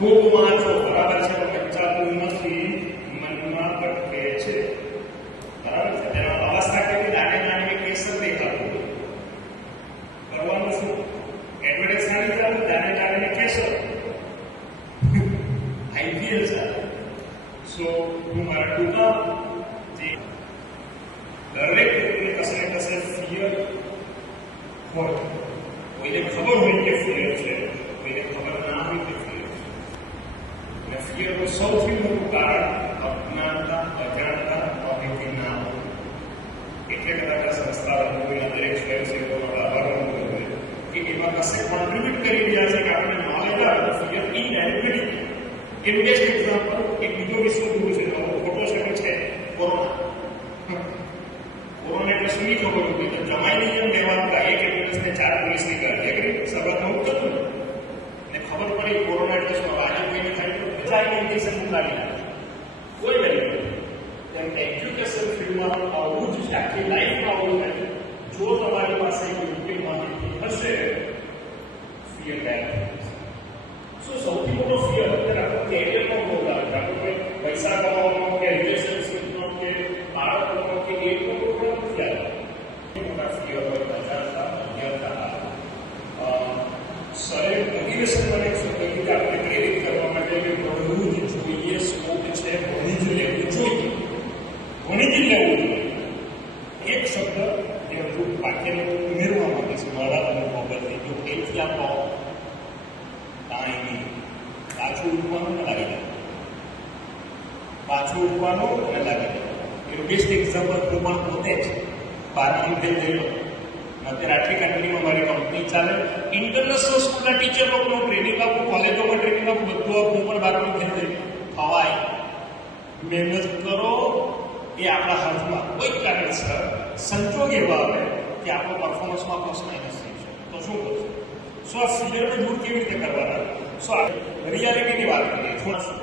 ખૂબ વાંચો બરાબર છે તો વંચાતું નથી મનમાં અટકે છે બરાબર છે તેનો અવસ્થા કેવી દાડે દાડે કેસર દેખાતું કરવાનું શું એડવર્ટાઇઝ સારી ચાલે દાડે દાડે કેસર આઈપીએલ ચાલે સો હું મારા ટૂંકા જે દરેક વ્યક્તિને કશે ને કશે ફિયર હોય કોઈને ખબર હોય કે ફિયર છે કોઈને ખબર ના હોય કે ફિયર છે અને ફિયરનું સૌથી મોટું કારણ અજ્ઞાનતા અજાણતા માહિતી ના હોય એટલે કદાચ આ સંસ્થા રમૂવીના દરેક સ્વયંસેવકોનો આભાર માનવો જોઈએ કે એમાં કશે કોન્ટ્રીબ્યુટ કરી રહ્યા છે કે આપણે નોલેજ આવે ફિયર ઇનએલિબિલિટી કે બેસ્ટ એક્ઝામ્પલ એક બીજો વિશ્વ ગુરુ છે નવો ખોટો છે કે છે કોરોના કોરોના એટલે શું નહીં ખબર હતી તો જમાઈની જેમ લેવાતા બધાને ઇન્જેક્શન ઉતારી નાખે કોઈ વેલ્યુ તેમ એજ્યુકેશન ફિલ્ડમાં આવું જ છે આખી લાઈફમાં આવું થાય જો તમારી પાસે યોગ્ય માહિતી હશે ફિયર ડાયરેક્ટ શું સૌથી મોટો ફિયર અત્યારે આપણો કેરિયરનો પાછું ઉઠવાનું ન લાગી જાય એનું બેસ્ટ એક્ઝામ્પલ હું પણ પોતે જ બારમાનું ફેલ થયેલો અત્યારે આટલી કંપનીમાં મારી કંપની ચાલે ઇન્ટરનેશનલ સ્કૂલના ટીચર લોકોનું ટ્રેનિંગ આપું કોલેજોમાં ટ્રેનિંગ આપું બધું આપું હું પણ બારમાનું ફેલ થયેલું ખવાય મહેનત કરો એ આપણા હાથમાં કોઈ કારણસર સંજોગ એવા આવે કે આપણો પરફોર્મન્સમાં પ્લસ માઇનસ થઈ છે તો શું કરશું સો આ ફિયરને દૂર કેવી રીતે કરવાના સો આ રિયાલિટીની વાત કરીએ થોડા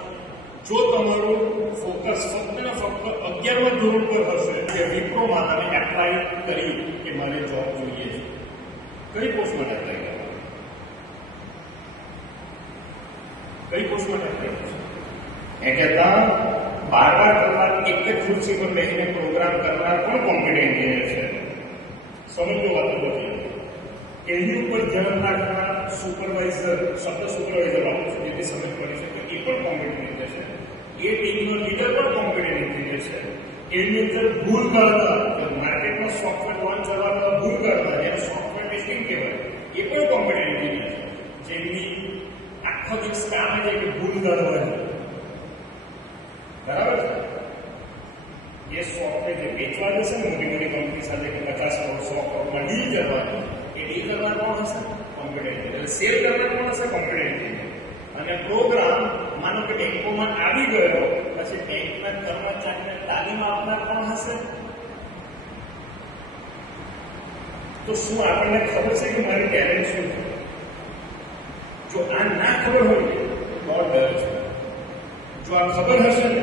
જો તમારું ફોકસ ફક્ત ને ફક્ત અગિયારમા ધોરણ પર હશે કે વિપ્રોમાં તમે એપ્લાય કરી કે મારે જોબ જોઈએ છે કઈ પોસ્ટ માટે એપ્લાય કરવાનું કઈ પોસ્ટ માટે એપ્લાય કરશો એ કહેતા બાર બાર કલાક એક જ ખુરશી પર બેસીને પ્રોગ્રામ કરનાર પણ કોમ્પ્યુટર એન્જિનિયર છે સમજો વાત બધી એની ઉપર ધ્યાન રાખનાર સુપરવાઇઝર શબ્દ સુપરવાઇઝર વાપરું છું જેથી સમજ પડી છે કે એ પણ કોમ્પ્યુટર એન્જિનિયર છે એ ટીમનો લીડર પણ કોમ્પ્યુટર એન્જિનિયર છે એની અંદર ભૂલ કરતા માર્કેટમાં સોફ્ટવેર લોન્ચ કરવાનો ભૂલ કરતા જેને સોફ્ટવેર ટેસ્ટિંગ કહેવાય એ પણ કોમ્પ્યુટર એન્જિનિયર છે જેમની આખો દિવસ કામ જ એક ભૂલ કરવાની બરાબર છે એ સોફ્ટવેર જે વેચવા જશે ને મોટી મોટી કંપની સાથે કે પચાસ કરોડ સો કરોડમાં ડીલ કરવાની હશે કોમ્પ્યુટર એટલે સેલ કરનાર કોણ હશે? કોમ્પ્યુટર અને પ્રોગ્રામ, માનો કે બેંકોમાં આવી ગયો, પછી બેંકના કર્મચારીને તાલીમ આપનાર કોણ હશે? તો શું આપણને ખબર છે કે મારી ટેલેન્ટ શું છે? જો આ ના ખબર હોય, તો ડર છે. જો આ ખબર હશે ને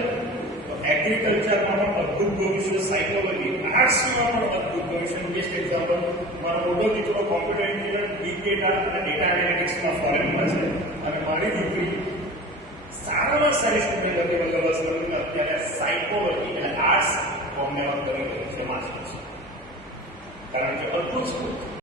તો એગ્રીકલ્ચરમાં પણ અદ્ભુત ભવિષ્ય સાયકોલોજી આર્ટ્સમાં પણ અદ્ભુત ભવિષ્ય. બેસ્ટ એક્ઝામ્પલ મારો મોટો દીકરો કોમ્પ્યુટર ડેટા અને ડેટા એનાલિટિક્સમાં ફોરેનમાં છે અને મારી દીકરી સારામાં સારી સ્ટુડન્ટ હતી વલ્લભ સ્કૂલની અત્યારે સાયકોલોજી અને આર્ટ્સ બોમ્બેમાં કરી રહી છે માસ્ટર્સ કારણ કે અદ્ભુત સ્કૂલ